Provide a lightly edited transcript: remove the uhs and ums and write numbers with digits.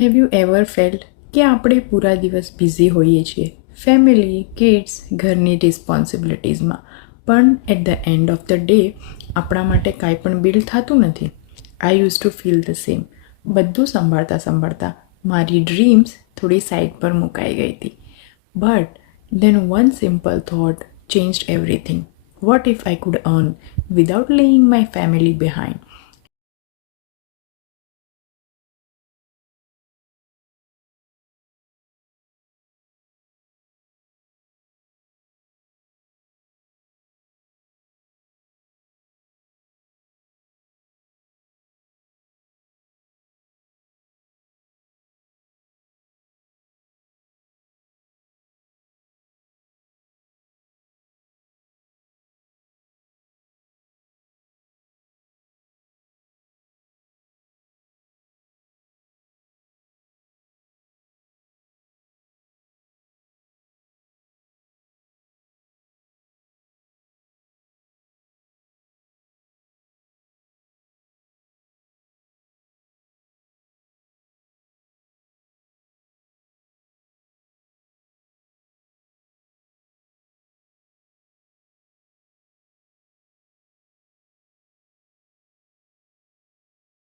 Have you ever felt કે આપણે પૂરા દિવસ બિઝી હોઈએ છીએ ફેમિલી કિડ્સ ઘરની રિસ્પોન્સિબિલિટીઝમાં, પણ at the end of the day આપણા માટે કાંઈ પણ બિલ્ડ થતું નથી. I use to feel the same. બધું સંભાળતા સંભાળતા મારી ડ્રીમ્સ થોડી સાઈડ પર મુકાઈ ગઈ હતી. But then one simple thought changed everything. What if I could earn without leaving my family behind?